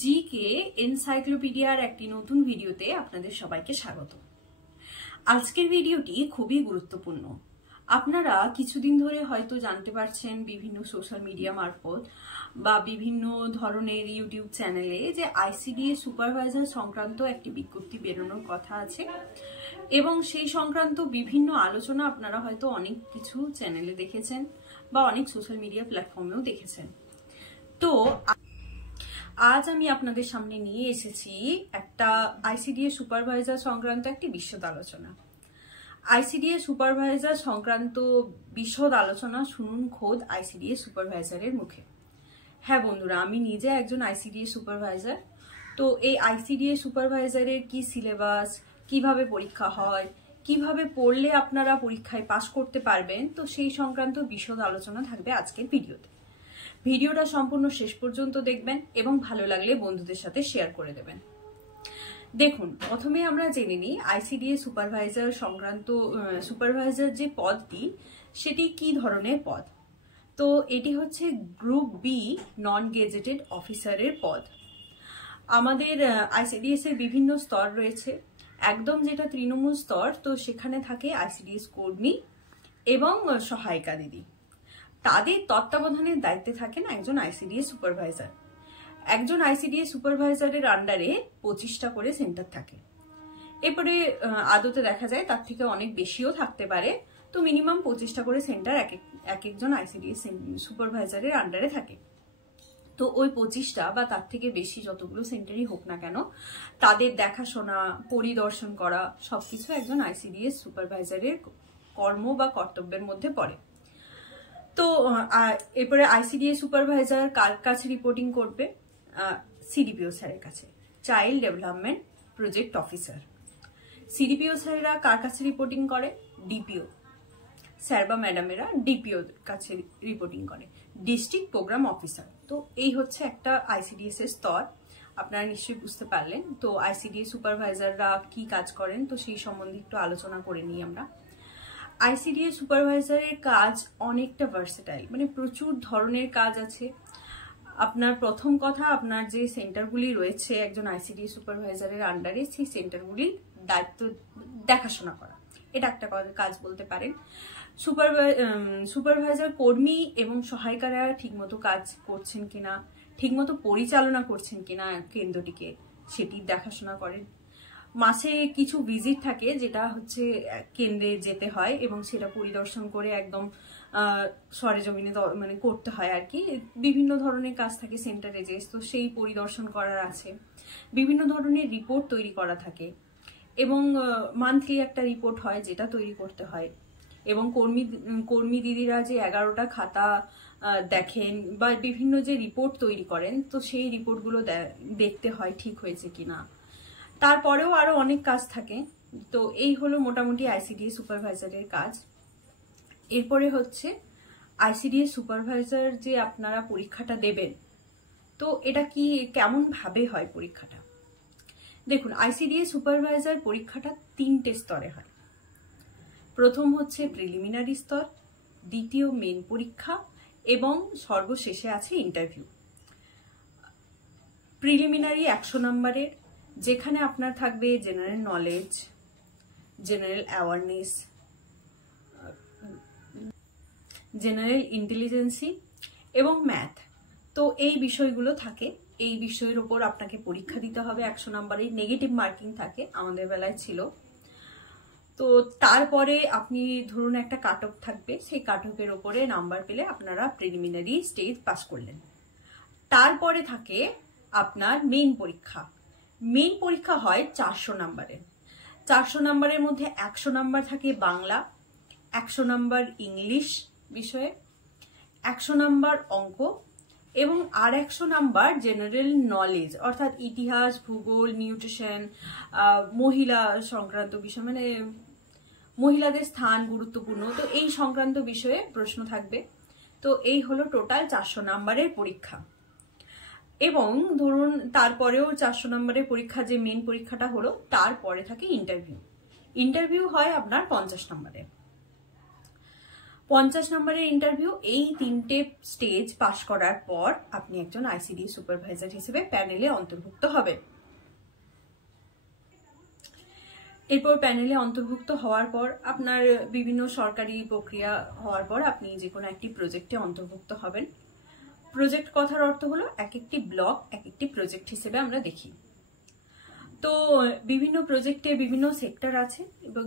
GK এনসাইক্লোপিডিয়ার একটি নতুন ভিডিওতে আপনাদের সবাইকে স্বাগত। আজকের ভিডিওটি খুবই গুরুত্বপূর্ণ। আপনারা কিছুদিন ধরে হয়তো জানতে পারছেন বিভিন্ন সোশ্যাল মিডিয়া মারফত বা বিভিন্ন ধরনের ইউটিউব চ্যানেলে যে আইসিডিএস সুপারভাইজার সংক্রান্ত একটি বিজ্ঞপ্তি বেরোনোর কথা আছে এবং সেই সংক্রান্ত বিভিন্ন আলোচনা আপনারা হয়তো অনেক কিছু চ্যানেলে দেখেছেন বা অনেক সোশ্যাল মিডিয়া প্ল্যাটফর্মেও দেখেছেন। তো আজ আমি আপনাদের সামনে নিয়ে এসেছি একটা আইসিডিএস সুপারভাইজার সংক্রান্ত একটি বিশদ আলোচনা। আইসিডিএস সুপারভাইজার সংক্রান্ত বিশদ আলোচনা শুনুন খোদ আইসিডিএস সুপারভাইজারের মুখে। হ্যাঁ বন্ধুরা, আমি নিজে একজন আইসিডিএস সুপারভাইজার। তো এই আইসিডিএস সুপারভাইজারের কি সিলেবাস, কিভাবে পরীক্ষা হয়, কিভাবে পড়লে আপনারা পরীক্ষায় পাশ করতে পারবেন, তো সেই সংক্রান্ত বিশদ আলোচনা থাকবে আজকের ভিডিওতে। ভিডিওটা সম্পূর্ণ শেষ পর্যন্ত দেখবেন এবং ভালো লাগলে বন্ধুদের সাথে শেয়ার করে দেবেন। দেখুন, প্রথমে আমরা জেনে নিই আইসিডিএস সুপারভাইজার সংক্রান্ত সুপারভাইজার যে পদটি সেটি কি ধরনের পদ। তো এটি হচ্ছে গ্রুপ বি নন গেজেটেড অফিসারের পদ। আমাদের আইসিডিএস এর বিভিন্ন স্তর রয়েছে। একদম যেটা তৃণমূল স্তর, তো সেখানে থাকে আইসিডিএস কর্মী এবং সহায়িকা দিদি। তাদের তত্ত্বাবধানের দায়িত্বে থাকেন একজন আইসিডিএস সুপারভাইজার। একজন আইসিডিএস সুপারভাইজারের আন্ডারে 25টা করে সেন্টার থাকে। এরপরে আদতে দেখা যায় তার থেকে অনেক বেশিও থাকতে পারে। তো মিনিমাম 25টা করে সেন্টার একজন আইসিডিএস সুপারভাইজারের আন্ডারে থাকে। তো ওই 25টা বা তার থেকে বেশি যতগুলো সেন্টারই হোক না কেন, তাদের দেখাশোনা, পরিদর্শন করা সবকিছু একজন আইসিডিএস সুপারভাইজারের কর্ম বা কর্তব্যের মধ্যে পড়ে। তো এরপরে আইসিডিএস সুপারভাইজার কার কাছে রিপোর্টিং করবে? সিডিপিও স্যারের কাছে, child development project officer. CDPO স্যারেরা কার কাছে রিপোর্টিং করে? ডিপিও স্যার বা ম্যাডামেরা ডিপিও কাছে রিপোর্টিং করে, ডিস্ট্রিক্ট প্রোগ্রাম অফিসার। তো এই হচ্ছে একটা আইসিডিএস এর স্তর। আপনারা নিশ্চয়ই বুঝতে পারলেন। তো আইসিডিএস সুপারভাইজাররা কি কাজ করেন, তো সেই সম্বন্ধে একটু আলোচনা করে নিই আমরা। আইসিডিএস সুপারভাইজারের কাজ অনেকটা ভার্সেটাইল, মানে প্রচুর ধরনের কাজ আছে। আপনার প্রথম কথা, আপনার যে সেন্টারগুলি রয়েছে একজন আইসিডিএস সুপারভাইজারের আন্ডারে, সেই সেন্টারগুলির দায়িত্ব দেখাশোনা করা, এটা একটা কাজ বলতে পারেন। সুপারভাইজার কর্মী এবং সহায়িকারা ঠিকমতো কাজ করছেন কিনা, ঠিকমতো পরিচালনা করছেন কিনা কেন্দ্রটিকে, সেটি দেখাশোনা করেন। মাসে কিছু ভিজিট থাকে যেটা হচ্ছে কেন্দ্রে যেতে হয় এবং সেটা পরিদর্শন করে একদম সরেজমিনে মানে করতে হয় আর কি। বিভিন্ন ধরনের কাজ থাকে সেন্টারে যে, তো সেই পরিদর্শন করার আছে। বিভিন্ন ধরনের রিপোর্ট তৈরি করা থাকে এবং মান্থলি একটা রিপোর্ট হয় যেটা তৈরি করতে হয়। এবং কর্মী দিদিরা যে 11টা খাতা দেখেন বা বিভিন্ন যে রিপোর্ট তৈরি করেন, তো সেই রিপোর্টগুলো দেখতে হয় ঠিক হয়েছে কিনা। তারপরেও আরো অনেক কাজ থাকে। তো এই হলো মোটামুটি আইসিডিএস সুপারভাইজারের কাজ। এরপরে হচ্ছে আইসিডিএস সুপারভাইজার যে আপনারা পরীক্ষাটা দেবেন, তো এটা কি কেমন ভাবে হয় পরীক্ষাটা? দেখুন, আইসিডিএস সুপারভাইজার পরীক্ষাটা 3টে স্তরে হয়। প্রথম হচ্ছে প্রিলিমিনারি স্তর, দ্বিতীয় মেন পরীক্ষা এবং সর্বশেষে আছে ইন্টারভিউ। প্রিলিমিনারি 100 নম্বরের, যেখানে আপনার থাকবে general knowledge, general awareness, general ইন্টেলিজেন্সি এবং ম্যাথ। তো এই বিষয়গুলো থাকে। এই বিষয়ের উপর আপনাকে পরীক্ষা দিতে হবে। 100 নম্বরের নেগেটিভ মার্কিং থাকে, আমাদের বেলায় ছিল। তো তারপরে আপনি ধরুন একটা কাট অফ থাকবে, সেই কাট অফের ওপরে নাম্বার পেলে আপনারা প্রিলিমিনারি স্টেজ পাস করলেন। তারপরে থাকে আপনার মেইন পরীক্ষা। মেইন পরীক্ষা হয় 400 নম্বরের। 400 নম্বরের মধ্যে 100 নম্বর থাকে বাংলা, 100 নম্বর ইংলিশ বিষয়ে, 100 নম্বর অঙ্ক এবং আর 100 নম্বর জেনারেল নলেজ, অর্থাৎ ইতিহাস, ভূগোল, নিউট্রিশন, মহিলা সংক্রান্ত বিষয়, মানে মহিলাদের স্থান গুরুত্বপূর্ণ, তো এই সংক্রান্ত বিষয়ে প্রশ্ন থাকবে। তো এই হলো টোটাল 400 নম্বরের পরীক্ষা। এবং ধরুন তারপরেও 400 নম্বরের পরীক্ষা, যে মেন পরীক্ষাটা হলো, তারপরে থাকে ইন্টারভিউ। ইন্টারভিউ হয় আপনার 50 নম্বরের। 50 নম্বরের ইন্টারভিউ। এই 3টে স্টেজ পাস করার পর আপনি একজন আইসিডিএস সুপারভাইজার হিসেবে প্যানেলে অন্তর্ভুক্ত হবেন। এরপর প্যানেলে অন্তর্ভুক্ত হওয়ার পর আপনার বিভিন্ন সরকারি প্রক্রিয়া হওয়ার পর আপনি যে কোনো একটি প্রজেক্টে অন্তর্ভুক্ত হবেন। প্রজেক্ট কথার অর্থ হলো এক একটি ব্লক এক একটি প্রজেক্ট হিসেবে আমরা দেখি। তো বিভিন্ন প্রজেক্টে বিভিন্ন সেক্টর আছে এবং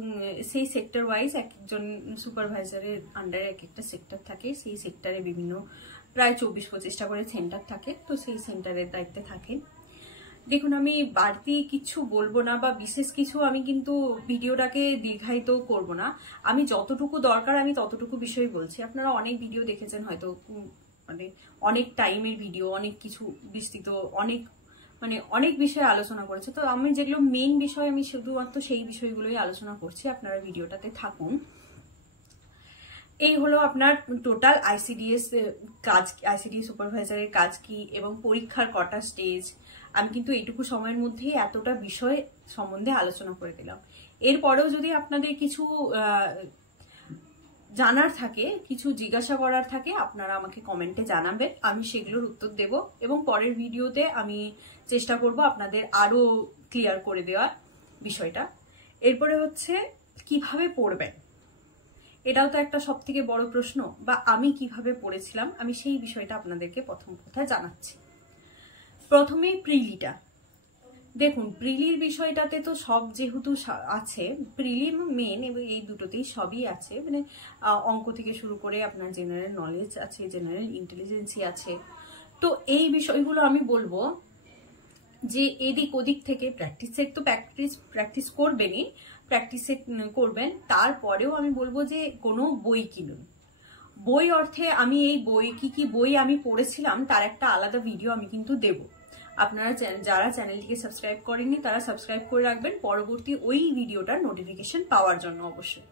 সেই সেক্টর ওয়াইজ একজন সুপারভাইজারের আন্ডারে এক একটা সেক্টর থাকে। সেই সেক্টরে বিভিন্ন প্রায় 24-25টা করে সেন্টার থাকে। তো সেই সেন্টারের দায়িত্বে থাকেন। দেখুন, আমি বাড়তি কিছু বলবো না বা বিশেষ কিছু আমি কিন্তু ভিডিওটাকে দীর্ঘায়িত করব না। আমি যতটুকু দরকার আমি ততটুকু বিষয় বলছি। আপনারা অনেক ভিডিও দেখেছেন হয়তো, মানে অনেক টাইমের ভিডিও, অনেক কিছু বিস্তৃত, অনেক বিষয়ে আলোচনা করেছে। তো আমি যেগুলো মেইন বিষয় আমি শুধুমাত্র সেই বিষয়গুলোই আলোচনা করছি। আপনারা ভিডিওটাতে থাকুন। এই হলো আপনার টোটাল আইসিডিএস কাজ, আইসিডিএস সুপারভাইজারের কাজ কি এবং পরীক্ষার কটা স্টেজ। আমি কিন্তু এইটুকু সময়ের মধ্যেই এতটা বিষয় সম্বন্ধে আলোচনা করে দিলাম। এরপরেও যদি আপনাদের কিছু জানার থাকে, কিছু জিজ্ঞাসা করার থাকে, আপনারা আমাকে কমেন্টে জানাবেন। আমি সেগুলোর উত্তর দেব এবং পরের ভিডিওতে আমি চেষ্টা করব আপনাদের আরো ক্লিয়ার করে দেওয়ার বিষয়টা। এরপরে হচ্ছে কিভাবে পড়বেন, এটাও তো একটা সব থেকে বড় প্রশ্ন। বা আমি কিভাবে পড়েছিলাম, আমি সেই বিষয়টা আপনাদেরকে প্রথম কথা জানাচ্ছি। প্রথমে প্রিলিটা দেখুন। প্রিলির বিষয়টাতে তো সব যেহেতু আছে, প্রিলি মেন এবং এই দুটোতেই সবই আছে। মানে অঙ্ক থেকে শুরু করে আপনার জেনারেল নলেজ আছে, জেনারেল ইন্টেলিজেন্সি আছে। তো এই বিষয়গুলো আমি বলবো যে এদিক ওদিক থেকে প্র্যাকটিসের তো প্র্যাকটিস করবেনই, প্র্যাকটিসে করবেন। তারপরেও আমি বলবো যে কোনো বই কিনুন। বই অর্থে আমি এই বই কি বই আমি পড়েছিলাম তার একটা আলাদা ভিডিও আমি কিন্তু দেব। আপনারা যারা চ্যানেলটিকে সাবস্ক্রাইব করেননি তারা সাবস্ক্রাইব করে রাখবেন পরবর্তী ওই ভিডিওটার নোটিফিকেশন পাওয়ার জন্য অবশ্যই।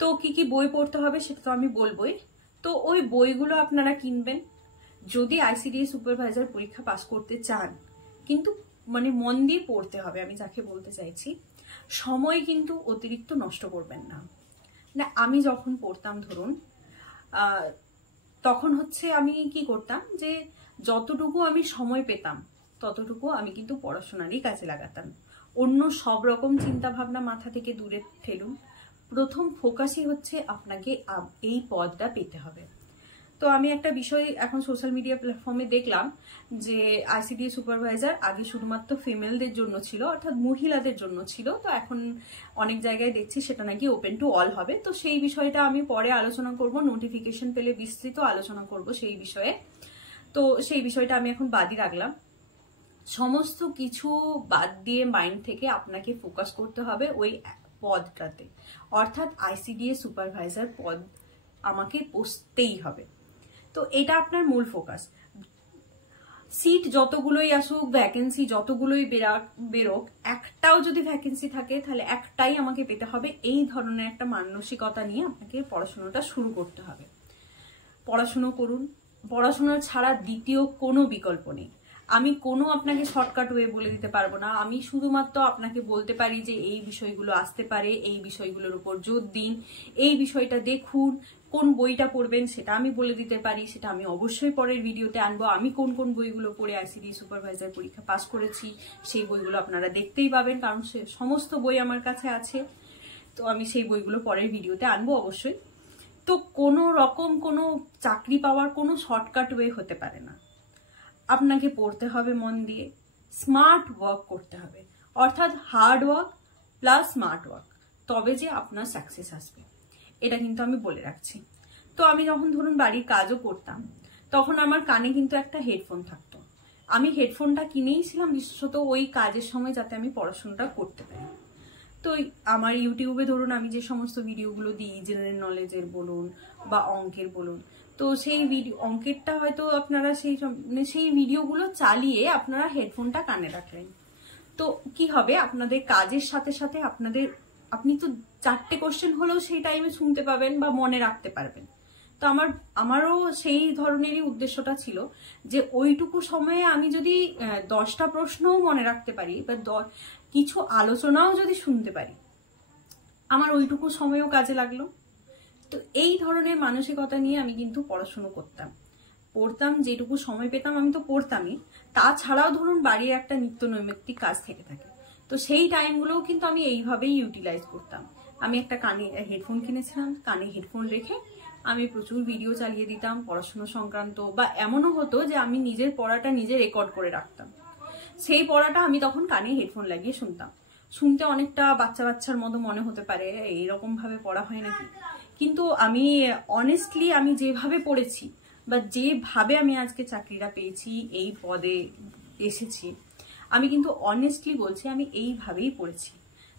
তো কি বই পড়তে হবে সেটা তো আমি বলবোই। তো ওই বইগুলো আপনারা কিনবেন যদি আইসিডিএস সুপারভাইজার পরীক্ষা পাস করতে চান। কিন্তু মানে মন দিয়ে পড়তে হবে, আমি যাকে বলতে চাইছি। সময় কিন্তু অতিরিক্ত নষ্ট করবেন না। না, আমি যখন পড়তাম ধরুন, তখন হচ্ছে আমি কি করতাম যে যতটুকু আমি সময় পেতাম ততটুকু আমি কিন্তু পড়াশোনারই কাজে লাগাতাম। অন্য সব রকম চিন্তা ভাবনা মাথা থেকে দূরে ফেলুন। প্রথম ফোকাসই হচ্ছে আপনাকে এই পদটা পেতে হবে। তো আমি একটা বিষয় এখন সোশ্যাল মিডিয়া প্ল্যাটফর্মে দেখলাম যে আইসিডিএস সুপারভাইজার আগে শুধুমাত্র ফিমেলদের জন্য ছিল, অর্থাৎ মহিলাদের জন্য ছিল। তো এখন অনেক জায়গায় দেখছি সেটা নাকি ওপেন টু অল হবে। তো সেই বিষয়টা আমি পরে আলোচনা করব, নোটিফিকেশন পেলে বিস্তৃত আলোচনা করব সেই বিষয়ে। তো সেই বিষয়টা আমি এখন বাদই রাখলাম। সমস্ত কিছু বাদ দিয়ে মাইন্ড থেকে আপনাকে ফোকাস করতে হবে ওই পদটাতে, অর্থাৎ আইসিডিএস সুপারভাইজার পদ আমাকে বসতেই হবে। তো এটা আপনার মূল ফোকাস। সিট যতগুলোই আসুক, ভ্যাকেন্সি যতগুলোই বেরোক, একটাও যদি ভ্যাকেন্সি থাকে তাহলে একটাই আমাকে পেতে হবে। এই ধরনের একটা মানসিকতা নিয়ে আপনাকে পড়াশোনাটা শুরু করতে হবে। পড়াশুনো করুন। পড়াশোনা ছাড়া দ্বিতীয় কোনো বিকল্প নেই। আমি কোনো আপনাকে শর্টকাট ওয়ে বলে দিতে পারবো না। আমি শুধুমাত্র আপনাকে বলতে পারি যে এই বিষয়গুলো আসতে পারে, এই বিষয়গুলোর উপর জোর দিন, এই বিষয়টা দেখুন। কোন বইটা পড়বেন সেটা আমি বলে দিতে পারি, সেটা আমি অবশ্যই পরের ভিডিওতে আনবো। আমি কোন কোন বইগুলো পড়ে আইসিডিএস সুপারভাইজার পরীক্ষা পাস করেছি সেই বইগুলো আপনারা দেখতেই পাবেন, কারণ সমস্ত বই আমার কাছে আছে। তো আমি সেই বইগুলো পরের ভিডিওতে আনবো অবশ্যই। তো কোনো রকম কোনো চাকরি পাওয়ার কোনো শর্টকাট ওয়ে হতে পারে না। আপনাকে পড়তে হবে মন দিয়ে, স্মার্ট ওয়ার্ক করতে হবে, অর্থাৎ hard work plus smart work, তবে যে আপনার সাকসেস আসবে। এটা কিন্তু আমি বলে রাখছি। তো আমি যখন ধরুন বাড়ির কাজও করতাম তখন আমার কানে কিন্তু একটা হেডফোন থাকতো। আমি হেডফোনটা কিনেইছিলাম বিশেষত ওই কাজের সময় যাতে আমি পড়াশোনাটা করতে পারি। তো আমার ইউটিউবে ধরুন আমি যে সমস্ত ভিডিওগুলো দিই, জেনারেল নলেজের বলুন বা অঙ্কের বলুন, তো সেই অঙ্কেরটা হয়তো আপনারা সেই ভিডিওগুলো চালিয়ে আপনারা হেডফোনটা কানে রাখলেন। তো কি হবে, আপনাদের কাজের সাথে সাথে আপনি তো 4টে কোশ্চেন হলেও সেই টাইমে শুনতে পাবেন বা মনে রাখতে পারবেন। তো আমারও সেই ধরনেরই উদ্দেশ্যটা ছিল যে ওইটুকু সময়ে আমি যদি 10টা প্রশ্নও মনে রাখতে পারি বা কিছু আলোচনাও যদি শুনতে পারি, আমার ওইটুকু সময়ও কাজে লাগলো। তো এই ধরনের মানসিকতা নিয়ে আমি কিন্তু পড়াশুনো পড়তাম, যেটুকু সময় পেতাম আমি তো পড়তামই, তাছাড়াও ধরুন বাড়ির একটা নিত্য নৈমিত্তিক কাজ থেকে থাকে, তো সেই টাইমগুলোও কিন্তু আমি এইভাবেই ইউটিলাইজ করতাম। আমি একটা কানে হেডফোন কিনেছিলাম, কানে হেডফোন রেখে আমি প্রচুর ভিডিও চালিয়ে দিতাম পড়াশুনো সংক্রান্ত, বা এমনও হতো যে আমি নিজের পড়াটা নিজে রেকর্ড করে রাখতাম, সেই পড়াটা আমি তখন কানে হেডফোন লাগিয়ে শুনতাম। শুনতে অনেকটা বাচ্চা বাচ্চার মতো মনে হতে পারে, এইরকম ভাবে পড়া হয় নাকি, কিন্তু আমি অনেস্টলি আমি যেভাবে পড়েছি বা যেভাবে আমি আজকে চাকরিটা পেয়েছি, এই পদে এসেছি, আমি কিন্তু অনেস্টলি বলছি আমি এইভাবেই পড়েছি।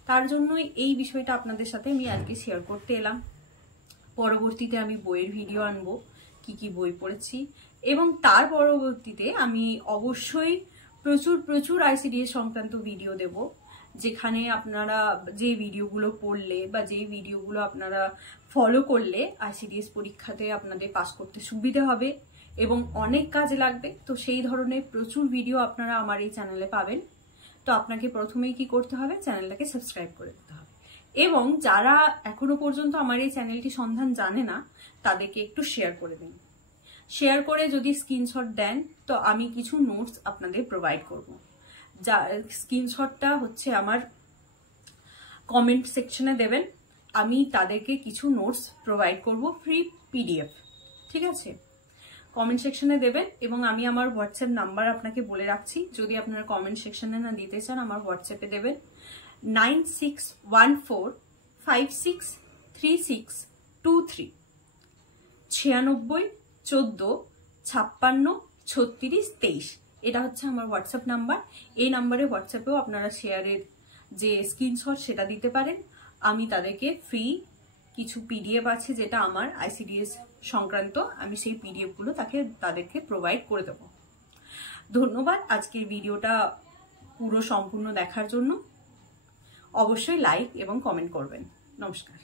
তার জন্যই এই বিষয়টা আপনাদের সাথে আমি আজকে শেয়ার করতে এলাম। পরবর্তীতে আমি বইয়ের ভিডিও আনবো, কি কি বই পড়েছি, এবং তার পরবর্তীতে আমি অবশ্যই প্রচুর আইসিডিএস সংক্রান্ত ভিডিও দেব, যেখানে আপনারা যে ভিডিওগুলো পড়লে বা যে ভিডিওগুলো আপনারা ফলো করলে আইসিডিএস পরীক্ষাতে আপনাদের পাস করতে সুবিধে হবে এবং অনেক কাজে লাগবে। তো সেই ধরনের প্রচুর ভিডিও আপনারা আমার এই চ্যানেলে পাবেন। তো আপনাকে প্রথমেই কি করতে হবে, চ্যানেলটাকে সাবস্ক্রাইব করে দিতে হবে, এবং যারা এখনো পর্যন্ত আমার এই চ্যানেলটি সন্ধান জানে না তাদেরকে একটু শেয়ার করে দিন। শেয়ার করে যদি স্ক্রিনশট দেন তো আমি কিছু নোটস আপনাদের প্রোভাইড করব। যা স্ক্রিনশটটা হচ্ছে আমার কমেন্ট সেকশনে দেবেন, আমি তাদেরকে কিছু নোটস প্রোভাইড করব ফ্রি পিডিএফ, ঠিক আছে? কমেন্ট সেকশনে দেবেন, এবং আমি আমার হোয়াটসঅ্যাপ নাম্বার আপনাকে বলে রাখছি, যদি আপনারা কমেন্ট সেকশনে না দিতে চান আমার হোয়াটসঅ্যাপে দেবেন 9614563623 9614563623। এটা হচ্ছে আমার হোয়াটসঅ্যাপ নাম্বার। এই নাম্বারে হোয়াটসঅ্যাপেও আপনারা শেয়ারের যে স্ক্রিনশট সেটা দিতে পারেন, আমি তাদেরকে ফ্রি কিছু পিডিএফ আছে যেটা আমার আইসিডিএস সংক্রান্ত, আমি সেই পিডিএফগুলো তাদেরকে প্রোভাইড করে দেব। ধন্যবাদ আজকের ভিডিওটা পুরো সম্পূর্ণ দেখার জন্য। অবশ্যই লাইক এবং কমেন্ট করবেন। নমস্কার।